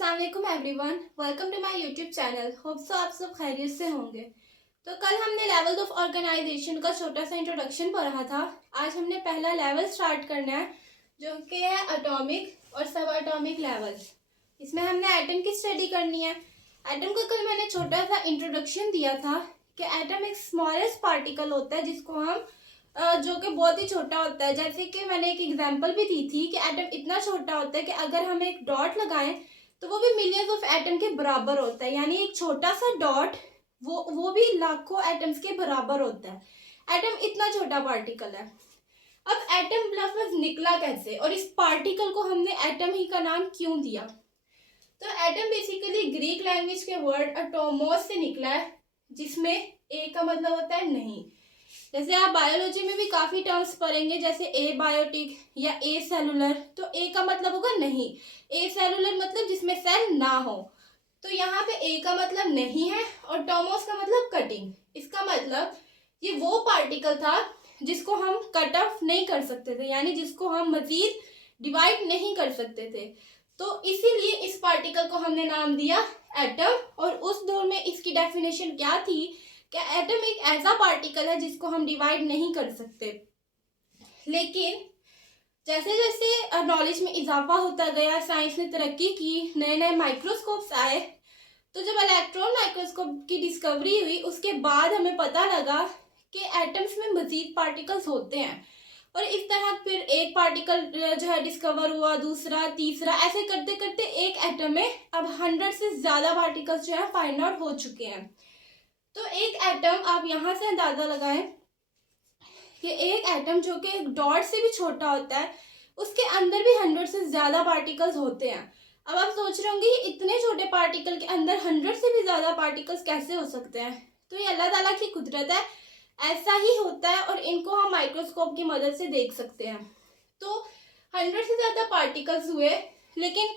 अस्सलाम वालेकुम everyone, welcome to my YouTube channel. Hope so आप सब खैरियत से होंगे। तो कल हमने लेवल्स ऑफ ऑर्गेनाइजेशन का छोटा सा इंट्रोडक्शन पढ़ा था। आज हमने पहला लेवल स्टार्ट करना है जो कि है एटॉमिक और सब एटॉमिक लेवल्स। इसमें हमने एटम की स्टडी करनी है। एटम का कल मैंने छोटा सा इंट्रोडक्शन दिया था कि एटम एक स्मॉलेस्ट पार्टिकल होता है जिसको हम जो कि बहुत ही छोटा होता है। जैसे कि मैंने एक एग्जांपल भी दी थी कि एटम इतना छोटा होता है कि अगर हम एक डॉट लगाएं तो वो भी मिलियंस ऑफ एटम के बराबर होता है। यानी एक छोटा सा डॉट वो भी लाखों एटम्स के बराबर होता है। एटम इतना छोटा पार्टिकल है। अब एटम लफ्ज निकला कैसे और इस पार्टिकल को हमने एटम ही का नाम क्यों दिया? तो एटम बेसिकली ग्रीक लैंग्वेज के वर्ड एटोमोस से निकला है, जिसमें ए का मतलब होता है नहीं। जैसे आप बायोलॉजी में भी काफी टर्म्स पढ़ेंगे, जैसे ए बायोटिक या ए सेलुलर, तो ए का मतलब होगा नहीं। ए सेलुलर मतलब जिसमें सेल ना हो। तो यहाँ पे ए का मतलब नहीं है और टोमोस का मतलब कटिंग। इसका मतलब ये वो पार्टिकल था जिसको हम कट ऑफ नहीं कर सकते थे, यानी जिसको हम मजीद डिवाइड नहीं कर सकते थे। तो इसीलिए इस पार्टिकल को हमने नाम दिया एटम। और उस दौर में इसकी डेफिनेशन क्या थी कि एटम एक ऐसा पार्टिकल है जिसको हम डिवाइड नहीं कर सकते। लेकिन जैसे जैसे नॉलेज में इजाफा होता गया, साइंस ने तरक्की की, नए नए माइक्रोस्कोप्स आए, तो जब इलेक्ट्रॉन माइक्रोस्कोप की डिस्कवरी हुई उसके बाद हमें पता लगा कि एटम्स में मजीद पार्टिकल्स होते हैं। और इस तरह फिर एक पार्टिकल जो है डिस्कवर हुआ, दूसरा, तीसरा, ऐसे करते करते एक एटम में अब 100 से ज़्यादा पार्टिकल्स जो है फाइंड आउट हो चुके हैं। तो एक एटम, आप यहाँ से अंदाज़ा लगाएं कि एक एटम जो कि एक डॉट से भी छोटा होता है, उसके अंदर भी 100 से ज़्यादा पार्टिकल्स होते हैं। अब आप सोच रहे होंगे इतने छोटे पार्टिकल के अंदर 100 से भी ज़्यादा पार्टिकल्स कैसे हो सकते हैं? तो ये अल्लाह ताला की कुदरत है, ऐसा ही होता है और इनको हम माइक्रोस्कोप की मदद से देख सकते हैं। तो 100 से ज़्यादा पार्टिकल्स हुए, लेकिन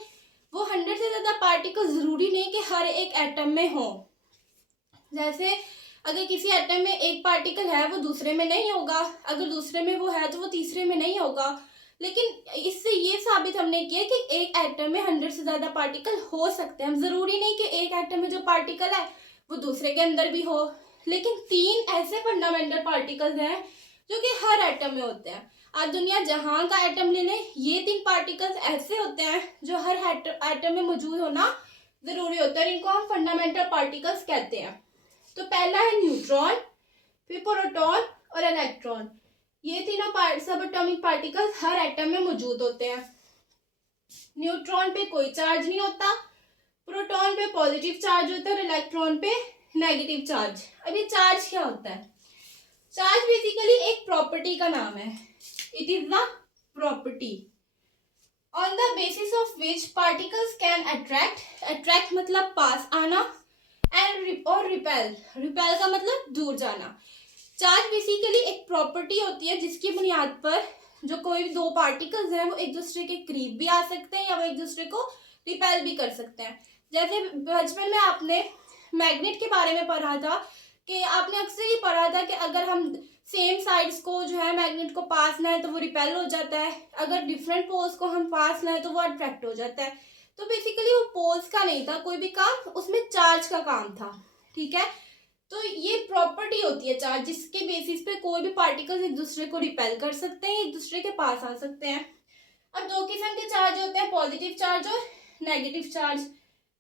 वो 100 से ज़्यादा पार्टिकल ज़रूरी नहीं कि हर एक एटम में हो। जैसे अगर किसी एटम में एक पार्टिकल है वो दूसरे में नहीं होगा, अगर दूसरे में वो है तो वो तीसरे में नहीं होगा। लेकिन इससे ये साबित हमने किया कि एक एटम में 100 से ज़्यादा पार्टिकल हो सकते हैं। ज़रूरी नहीं कि एक एटम में जो पार्टिकल है वो दूसरे के अंदर भी हो। लेकिन 3 ऐसे फंडामेंटल पार्टिकल्स हैं जो कि हर एटम में होते हैं। आप दुनिया जहाँ का एटम ले लें, ये 3 पार्टिकल्स ऐसे होते हैं जो हर एटम में मौजूद होना ज़रूरी होता है। इनको हम फंडामेंटल पार्टिकल्स कहते हैं। तो पहला है न्यूट्रॉन, फिर प्रोटॉन और इलेक्ट्रॉन। ये तीनों सब एटॉमिक पार्टिकल्स हर एटम में मौजूद होते हैं। न्यूट्रॉन पे कोई चार्ज नहीं होता, प्रोटॉन पे पॉजिटिव चार्ज होता है और इलेक्ट्रॉन पे नेगेटिव चार्ज। अब ये चार्ज क्या होता है? चार्ज बेसिकली एक प्रॉपर्टी का नाम है। It is the property on the basis of which particles can attract मतलब पास आना, एंड और रिपेल का मतलब दूर जाना। चार्ज बेसिकली एक प्रॉपर्टी होती है जिसकी बुनियाद पर जो कोई भी 2 पार्टिकल्स हैं वो एक दूसरे के करीब भी आ सकते हैं या वो एक दूसरे को रिपेल भी कर सकते हैं। जैसे बचपन में आपने मैग्नेट के बारे में पढ़ा था कि आपने अक्सर ये पढ़ा था कि अगर हम सेम साइड्स को जो है मैग्नेट को पास लाएं तो वो रिपेल हो जाता है, अगर डिफरेंट पोल्स को हम पास लाएं तो वो अट्रैक्ट हो जाता है। तो बेसिकली वो पोल्स का नहीं था कोई भी काम, उसमें चार्ज का काम था। ठीक है, तो ये प्रॉपर्टी होती है चार्ज, जिसके बेसिस पे कोई भी पार्टिकल्स एक दूसरे को रिपेल कर सकते हैं, एक दूसरे के पास आ सकते हैं। अब 2 किस्म के चार्ज होते हैं, पॉजिटिव चार्ज और negative charge.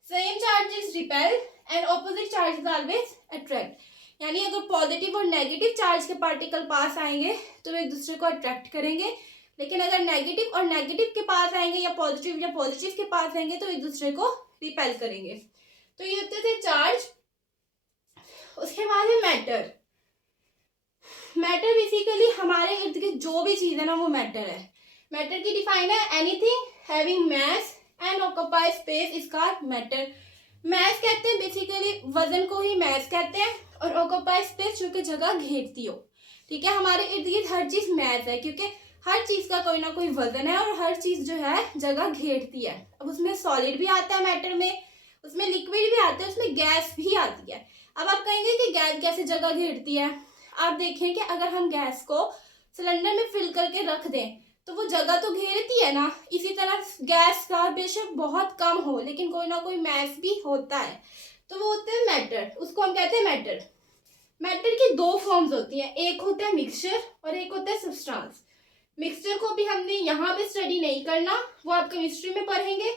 Same charge is repel and opposite charge is always attract. यानी अगर पॉजिटिव और नेगेटिव चार्ज के पार्टिकल पास आएंगे तो वे एक दूसरे को अट्रैक्ट करेंगे, लेकिन अगर नेगेटिव और नेगेटिव के पास आएंगे या पॉजिटिव के पास आएंगे तो एक दूसरे को रिपेल करेंगे। तो ये होते थे चार्ज। उसके बाद है मैटर। मैटर बेसिकली हमारे इर्द गिर्द जो भी चीज है ना वो मैटर है। मैटर की डिफाइन है anything having mass and occupy space is called matter. Mass कहते हैं बेसिकली वजन को ही मास कहते हैं, और ऑक्यूपाई स्पेस जो कि जगह घेरती हो। ठीक है, हमारे इर्द गिर्द हर चीज मास है क्योंकि हर चीज का कोई ना कोई वजन है और हर चीज जो है जगह घेरती है। अब उसमें सॉलिड भी आता है मैटर में, उसमें लिक्विड भी आता है, उसमें गैस भी आती है। अब आप कहेंगे कि गैस कैसे जगह घेरती है? आप देखें कि अगर हम गैस को सिलेंडर में फिल करके रख दें तो वो जगह तो घेरती है ना। इसी तरह गैस का बेशक बहुत कम हो लेकिन कोई ना कोई मैस भी होता है, तो वो होते हैं मैटर, उसको हम कहते हैं मैटर। मैटर की दो फॉर्म्स होती हैं, एक होता है मिक्सचर और एक होता है सब्सटेंस। मिक्सचर को भी हमने यहाँ पे स्टडी नहीं करना, वो आप केमिस्ट्री में पढ़ेंगे।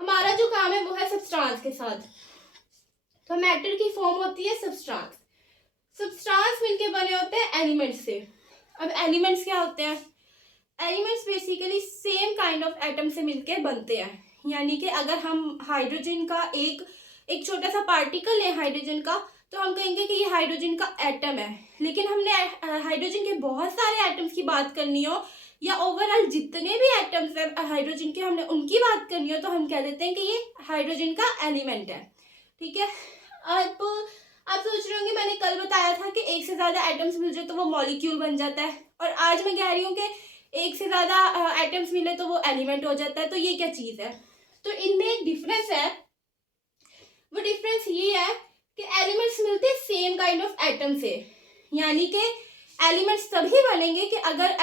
हमारा जो काम है वो है सब्सटेंस के साथ। तो मैटर की फॉर्म होती है सब्सटेंस। सब्सटेंस मिलके बने होते हैं एलिमेंट्स से। अब एलिमेंट्स क्या होते हैं? Elements basically same kind of atom से मिलके बनते हैं। यानी कि अगर हम हाइड्रोजन का एक छोटा सा पार्टिकल लें हाइड्रोजन का, तो हम कहेंगे कि ये हाइड्रोजन का एटम है। लेकिन हमने हाइड्रोजन के बहुत सारे एटम्स की बात करनी हो या ओवरऑल जितने भी एटम्स हैं हाइड्रोजन के हमने उनकी बात करनी हो, तो हम कह देते हैं कि ये हाइड्रोजन का एलिमेंट है। ठीक है। अब आप सोच रहे होंगे मैंने कल बताया था कि एक से ज़्यादा एटम्स मिल जाए तो वो मॉलिक्यूल बन जाता है, और आज मैं कह रही हूँ कि एक से ज़्यादा एटम्स मिले तो वो एलिमेंट हो जाता है। तो ये क्या चीज़ है? तो इनमें एक डिफरेंस है। वो डिफरेंस ये है कि एलिमेंट्स मिलते हैं सेम काइंड ऑफ एटम से। यानी कि एलिमेंट्स तभी बनेंगे कि अगर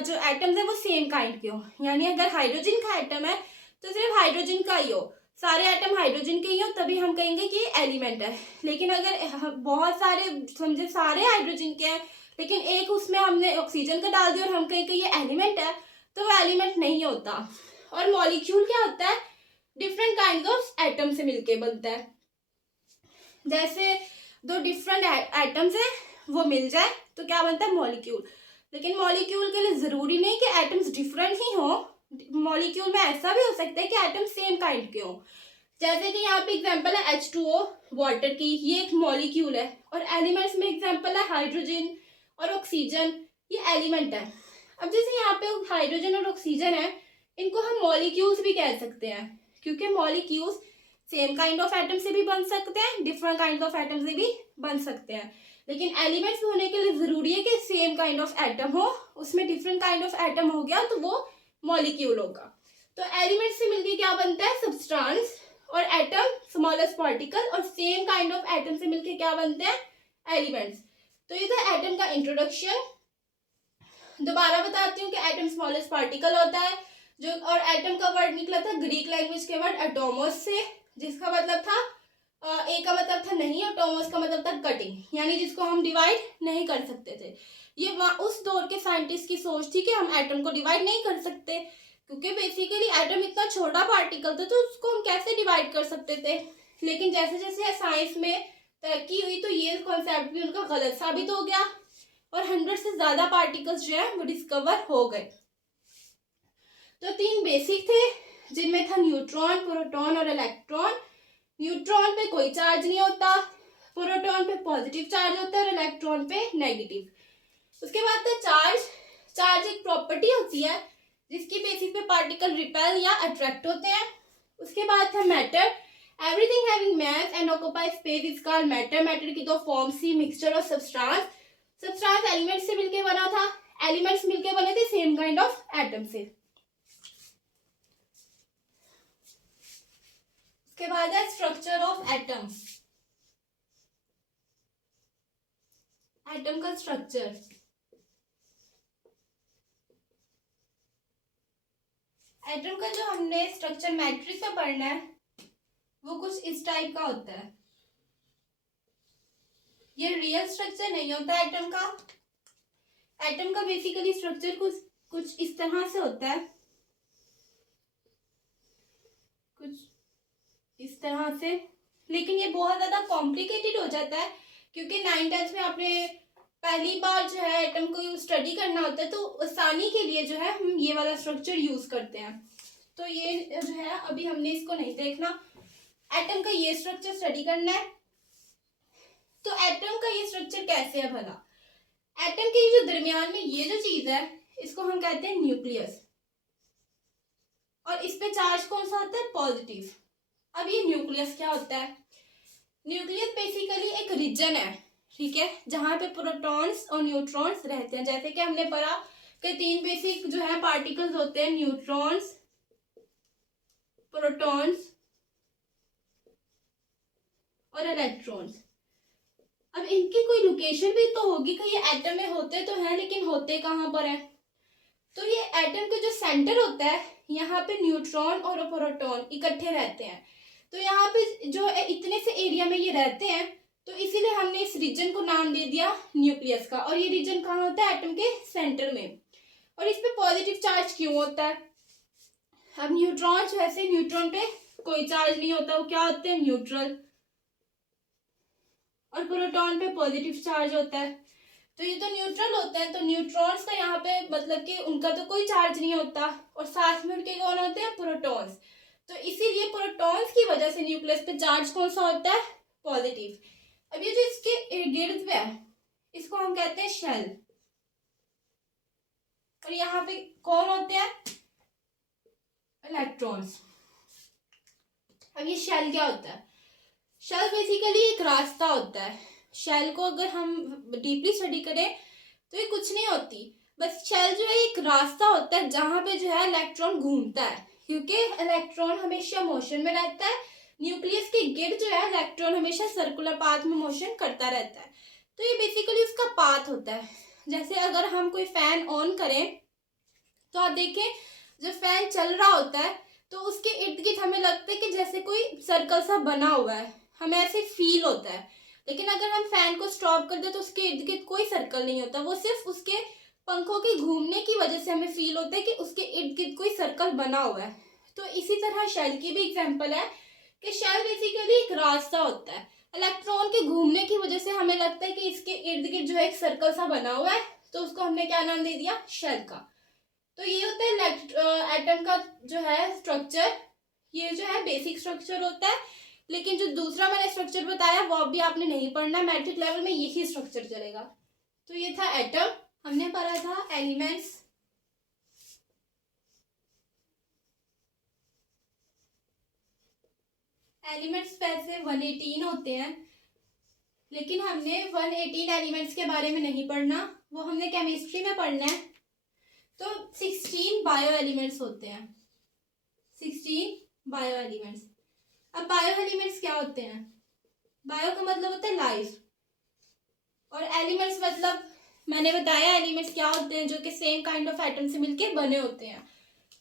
जो एटम्स है वो सेम काइंड के हो। यानी अगर हाइड्रोजन का एटम है तो सिर्फ हाइड्रोजन का ही हो, सारे एटम हाइड्रोजन के ही हो, तभी हम कहेंगे कि ये एलिमेंट है। लेकिन अगर बहुत सारे, समझे सारे हाइड्रोजन के हैं लेकिन एक उसमें हमने ऑक्सीजन का डाल दिया और हम कहें कि ये एलिमेंट है, तो वो एलिमेंट नहीं होता। और मॉलिक्यूल क्या होता है? डिफरेंट काइंड ऑफ एटम से मिलके बनता है। जैसे दो डिफरेंट एटम्स हैं वो मिल जाए तो क्या बनता है? मॉलिक्यूल। लेकिन मॉलिक्यूल के लिए जरूरी नहीं कि एटम्स डिफरेंट ही हो। मॉलिक्यूल में ऐसा भी हो सकता है कि एटम सेम काइंड के हो। जैसे कि यहाँ पे एग्जांपल है H2O वाटर की, ये एक मॉलिक्यूल है। और एलिमेंट्स में एग्जांपल है हाइड्रोजन और ऑक्सीजन, ये एलिमेंट है। अब जैसे यहाँ पे हाइड्रोजन और ऑक्सीजन है, इनको हम मॉलिक्यूल्स भी कह सकते हैं, क्योंकि molecules same kind of atom से भी बन सकते हैं, डिफरेंट काइंड ऑफ एटम से भी बन सकते हैं। लेकिन एलिमेंट्स होने के लिए जरूरी है कि सेम काइंड ऑफ एटम हो, उसमें डिफरेंट काइंड ऑफ एटम हो गया तो वो मॉलिक्यूल होगा। तो एलिमेंट से मिलके क्या बनता है? सब्सटेंस। और एटम स्मॉलेस्ट पार्टिकल, और सेम काइंड ऑफ एटम से मिलके क्या बनते हैं? एलिमेंट्स। तो ये था एटम का इंट्रोडक्शन। दोबारा बताती हूँ कि एटम स्मॉलेस्ट पार्टिकल होता है जो, और एटम का वर्ड निकला था ग्रीक लैंग्वेज के वर्ड एटोमोस से, जिसका मतलब था ए का मतलब था नहीं और टोमोस का मतलब था कटिंग, यानी जिसको हम डिवाइड नहीं कर सकते थे। ये उस दौर के साइंटिस्ट की सोच थी कि हम एटम को डिवाइड नहीं कर सकते, क्योंकि बेसिकली एटम इतना छोटा पार्टिकल था तो उसको हम कैसे डिवाइड कर सकते थे। लेकिन जैसे जैसे साइंस में तरक्की हुई तो ये कॉन्सेप्ट भी उनका गलत साबित हो गया और 100 से ज्यादा पार्टिकल्स जो है वो डिस्कवर हो गए। तो 3 बेसिक थे जिनमें था न्यूट्रॉन, प्रोटॉन और इलेक्ट्रॉन। न्यूट्रॉन पे कोई चार्ज नहीं होता, प्रोटॉन पे पॉजिटिव चार्ज होता है और इलेक्ट्रॉन पे नेगेटिव। उसके बाद था चार्ज। चार्ज एक प्रॉपर्टी होती है जिसकी बेसिस पे पार्टिकल रिपेल या अट्रैक्ट होते हैं। उसके बाद था matter. Everything having mass and occupy space is called matter. Matter की दो फॉर्म्स थी, मिक्सचर और सब्सटेंस। सब्सटेंस एलिमेंट से मिलके बना था, एलिमेंट्स मिलके बने थे सेम काइंड ऑफ एटम से। उसके बाद है स्ट्रक्चर ऑफ एटम। एटम का स्ट्रक्चर, एटम का जो हमने स्ट्रक्चर मैट्रिक में पढ़ना है वो कुछ इस टाइप का होता है। ये रियल स्ट्रक्चर नहीं होता एटम का। एटम का बेसिकली स्ट्रक्चर कुछ इस तरह से होता है, कुछ इस तरह से। लेकिन ये बहुत ज्यादा कॉम्प्लिकेटेड हो जाता है क्योंकि 9th-10th में आपने पहली बार जो है एटम को स्टडी करना होता है, तो आसानी के लिए जो है हम ये वाला स्ट्रक्चर यूज करते हैं। तो ये जो है अभी हमने इसको नहीं देखना, एटम का ये स्ट्रक्चर स्टडी करना है। तो एटम का ये स्ट्रक्चर कैसे है भला? एटम के जो दरमियान में ये जो चीज है इसको हम कहते हैं न्यूक्लियस, और इस पे चार्ज कौन सा होता है? पॉजिटिव। अब ये न्यूक्लियस क्या होता है? न्यूक्लियस बेसिकली एक रीजन है, ठीक है, जहां पे प्रोटॉन्स और न्यूट्रॉन्स रहते हैं। जैसे कि हमने पढ़ा कि 3 बेसिक जो है पार्टिकल्स होते हैं, न्यूट्रॉन्स, प्रोटॉन्स और इलेक्ट्रॉन्स। अब इनकी कोई लोकेशन भी तो होगी कि ये एटम में होते तो हैं, लेकिन होते कहाँ पर है? तो ये एटम के जो सेंटर होता है, यहाँ पे न्यूट्रॉन और प्रोटॉन इकट्ठे रहते हैं। तो यहाँ पे जो है इतने से एरिया में ये रहते हैं, तो इसीलिए हमने इस रीजन को नाम दे दिया न्यूक्लियस का। और ये रीजन कहाँ होता है? एटम के सेंटर में। और इस पे पॉजिटिव चार्ज क्यों होता है? अब न्यूट्रॉन वैसे न्यूट्रॉन पे कोई चार्ज नहीं होता, वो क्या होते हैं? न्यूट्रल। और प्रोटॉन पे पॉजिटिव चार्ज होता है। तो ये तो न्यूट्रल होते हैं, तो न्यूट्रॉन्स का यहाँ पे मतलब कि उनका तो कोई चार्ज नहीं होता, और साथ में उनके कौन होते हैं? प्रोटॉन्स। तो इसीलिए प्रोटॉन्स की वजह से न्यूक्लियस पे चार्ज कौन सा होता है? पॉजिटिव। अब ये जो इसके इर्द गिर्द पे है, इसको हम कहते हैं शेल। और यहाँ पे कौन होते हैं? इलेक्ट्रॉन्स। अब ये शेल क्या होता है? शेल बेसिकली एक रास्ता होता है। शेल को अगर हम डीपली स्टडी करें तो ये कुछ नहीं होती, बस शेल जो है एक रास्ता होता है जहाँ पे जो है इलेक्ट्रॉन घूमता है, क्योंकि इलेक्ट्रॉन हमेशा मोशन में रहता है। न्यूक्लियस के गिर्द जो है इलेक्ट्रॉन हमेशा सर्कुलर पाथ में मोशन करता रहता है। तो ये बेसिकली उसका पाथ होता है। जैसे अगर हम कोई फैन ऑन करें तो आप देखें, जब फैन चल रहा होता है तो उसके इर्द गिर्द हमें लगता है कि जैसे कोई सर्कल सा बना हुआ है, हमें ऐसे फील होता है। लेकिन अगर हम फैन को स्टॉप कर दे तो उसके इर्द गिर्द कोई सर्कल नहीं होता, वो सिर्फ उसके पंखों के घूमने की वजह से हमें फील होता है कि उसके इर्द गिर्द कोई सर्कल बना हुआ है। तो इसी तरह शेल की भी एग्जांपल है कि शेल बेसिकली एक रास्ता होता है। इलेक्ट्रॉन के घूमने की वजह से हमें लगता है कि इसके इर्द गिर्द जो है एक सर्कल सा बना हुआ है, तो उसको हमने क्या नाम दे दिया? शेल का। तो ये होता है एटम का जो है स्ट्रक्चर। ये जो है बेसिक स्ट्रक्चर होता है, लेकिन जो दूसरा मैंने स्ट्रक्चर बताया वो अभी आपने नहीं पढ़ना, मैट्रिक लेवल में यही स्ट्रक्चर चलेगा। तो ये था एटम। हमने पढ़ा था एलिमेंट्स। एलिमेंट्स वैसे 118 होते हैं, लेकिन हमने 118 एलिमेंट्स के बारे में नहीं पढ़ना, वो हमने केमिस्ट्री में पढ़ना है। तो 16 बायो एलिमेंट्स होते हैं, 16 बायो एलिमेंट्स। अब बायो एलिमेंट्स क्या होते हैं? बायो का मतलब होता है लाइफ, और एलिमेंट्स मतलब मैंने बताया एलिमेंट्स क्या होते हैं, जो कि सेम काइंड ऑफ एटम से मिलके बने होते हैं।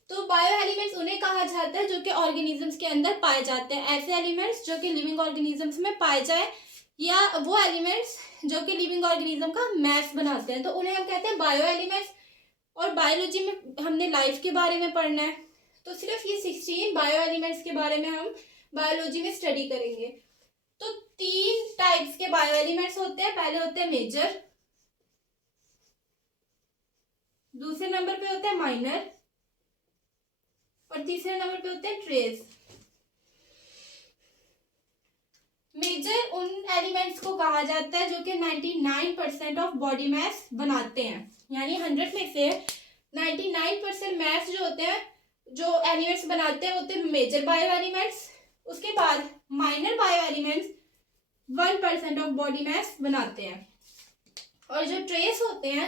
तो बायो एलिमेंट्स उन्हें कहा जाता है जो कि ऑर्गेनिजम्स के अंदर पाए जाते हैं। ऐसे एलिमेंट्स जो कि लिविंग ऑर्गेनिजम्स में पाए जाए, या वो एलिमेंट्स जो कि लिविंग ऑर्गेनिज्म का मैस बनाते हैं, तो उन्हें हम कहते हैं बायो एलिमेंट्स। और बायोलॉजी में हमने लाइफ के बारे में पढ़ना है, तो सिर्फ ये 16 बायो एलिमेंट्स के बारे में हम बायोलॉजी में स्टडी करेंगे। तो 3 टाइप्स के बायो एलिमेंट्स होते हैं। पहले होते हैं मेजर, दूसरे नंबर पे होते हैं माइनर, और तीसरे नंबर पे होते हैं ट्रेस। मेजर उन एलिमेंट्स को कहा जाता है जो कि 99% ऑफ बॉडी मास बनाते हैं, यानी 100 में से 99% मास जो होते हैं, जो एलिमेंट्स बनाते हैं, होते हैं मेजर बायो एलिमेंट्स। उसके बाद minor bio elements 1% of body mass बनाते हैं, और जो ट्रेस होते हैं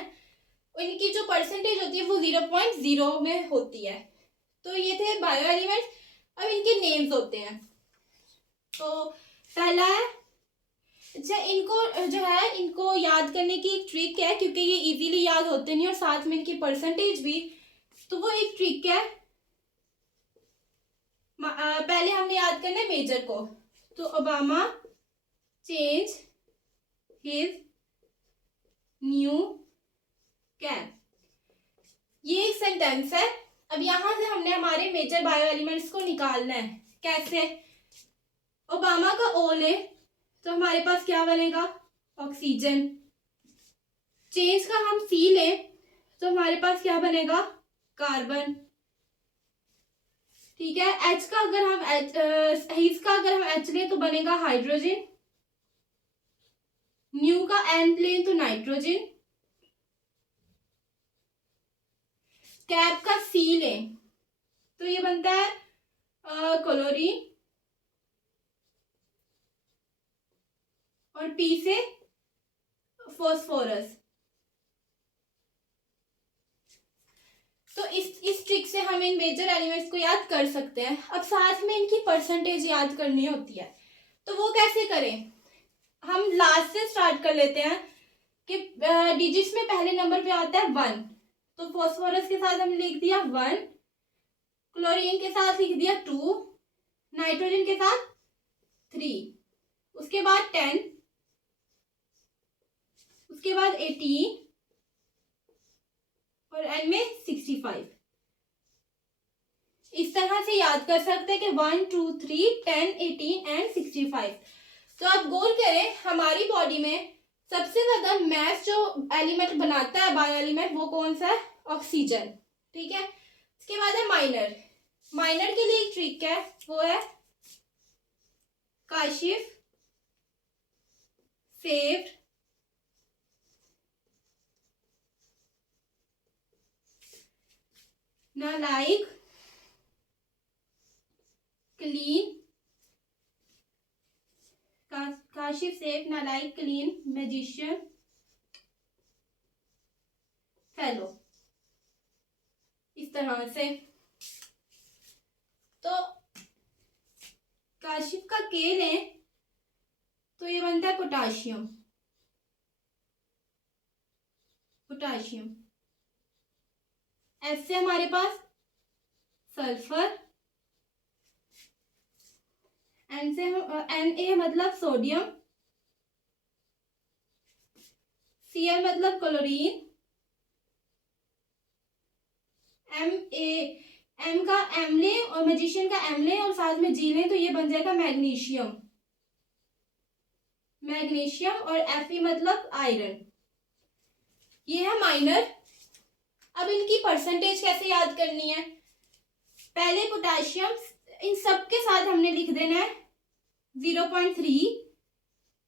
उनकी जो परसेंटेज होती है वो 0.0 में होती है। तो ये थे बायो एलिमेंट्स। अब इनके नेम्स होते हैं। तो पहला है, अच्छा इनको जो है इनको याद करने की एक ट्रिक है, क्योंकि ये इजीली याद होते नहीं और साथ में इनकी परसेंटेज भी, तो वो एक ट्रिक है। पहले हमने याद करना है मेजर को। तो Obama change his new cap, ये एक सेंटेंस है। अब यहां से हमने हमारे मेजर बायो एलिमेंट्स को निकालना है। कैसे? ओबामा का ओ ले तो हमारे पास क्या बनेगा? ऑक्सीजन। चेंज का हम सी ले तो हमारे पास क्या बनेगा? कार्बन। ठीक है। एच का अगर हम एच ले तो बनेगा हाइड्रोजन। न्यू का एन ले तो नाइट्रोजन। कैप का सी ले तो ये बनता है क्लोरीन, और पी से फॉस्फोरस। तो इस ट्रिक से हम इन मेजर एलिमेंट्स को याद कर सकते हैं। अब साथ में इनकी परसेंटेज याद करनी होती है, तो वो कैसे करें? हम लास्ट से स्टार्ट कर लेते हैं कि डिजिट्स में पहले नंबर पे आता है 1, तो फॉस्फोरस के साथ हमने लिख दिया 1, क्लोरीन के साथ लिख दिया 2, नाइट्रोजन के साथ 3, उसके बाद 10, उसके बाद 18 और एंड में 65। इस तरह से याद कर सकते हैं कि 1, 2, 3, 10, 18 एंड 65। तो आप गौर करें, हमारी बॉडी में सबसे ज्यादा मैथ जो एलिमेंट बनाता है, बायो एलिमेंट, वो कौन सा है? ऑक्सीजन। ठीक है। इसके बाद है माइनर। माइनर के लिए एक ट्रिक है, वो है काशिफ, सेव्ड, नालाइक, क्लीन, काशिफ, सेफ, नालाइक, क्लीन, मैजिशियन, फेलो। इस तरह से। तो काशिफ का के लें तो ये बनता है पोटाशियम। पोटाशियम। एस से हमारे पास सल्फर, एन से Na मतलब सोडियम, Cl मतलब क्लोरीन, एम का एम लें और मैजिशियन का एम लें और साथ में जी लें तो ये बन जाएगा मैग्नीशियम। मैग्नीशियम और Fe मतलब आयरन। ये है माइनर। अब इनकी परसेंटेज कैसे याद करनी है? पहले पोटाशियम, इन सब के साथ हमने लिख देना है 0.3,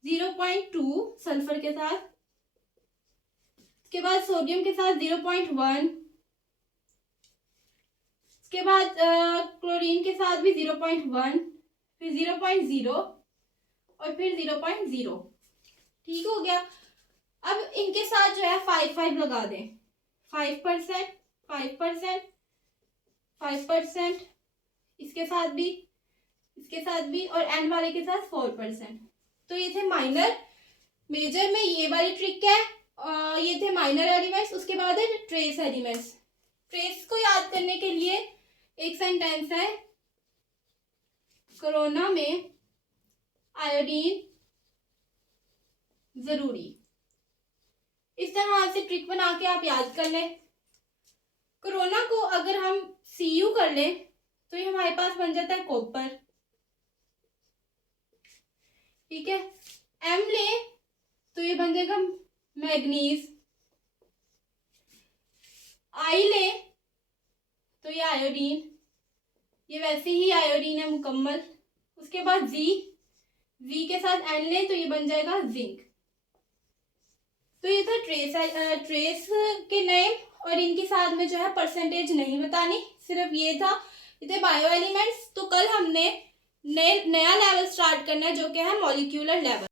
0.2 सल्फर के साथ, उसके बाद सोडियम के साथ 0.1, उसके बाद क्लोरीन के साथ भी 0.1, फिर 0.0 और फिर 0.0। ठीक हो गया। अब इनके साथ जो है 5 लगा दें। 5%, 5%, 5%, इसके साथ भी, इसके साथ भी, और एंड वाले के साथ 4%। तो ये थे माइनर। मेजर में ये वाली ट्रिक है। ये थे माइनर एलिमेंट्स। उसके बाद है ट्रेस एलिमेंट्स। ट्रेस को याद करने के लिए एक सेंटेंस है, कोरोना में आयोडीन जरूरी। इस तरह से ट्रिक बना के आप याद कर लें। कोरोना को अगर हम Cu कर लें तो ये हमारे पास बन जाता है कॉपर। ठीक है। M ले तो ये बन जाएगा मैग्नीज। I ले तो ये आयोडीन, ये वैसे ही आयोडीन है मुकम्मल। उसके बाद Z के साथ N ले तो ये बन जाएगा जिंक। तो ये था ट्रेस के नेम, और इनके साथ में जो है परसेंटेज नहीं बतानी, सिर्फ ये था। ये थे बायो एलिमेंट्स। तो कल हमने नया लेवल स्टार्ट करना है जो कि है मॉलिक्यूलर लेवल।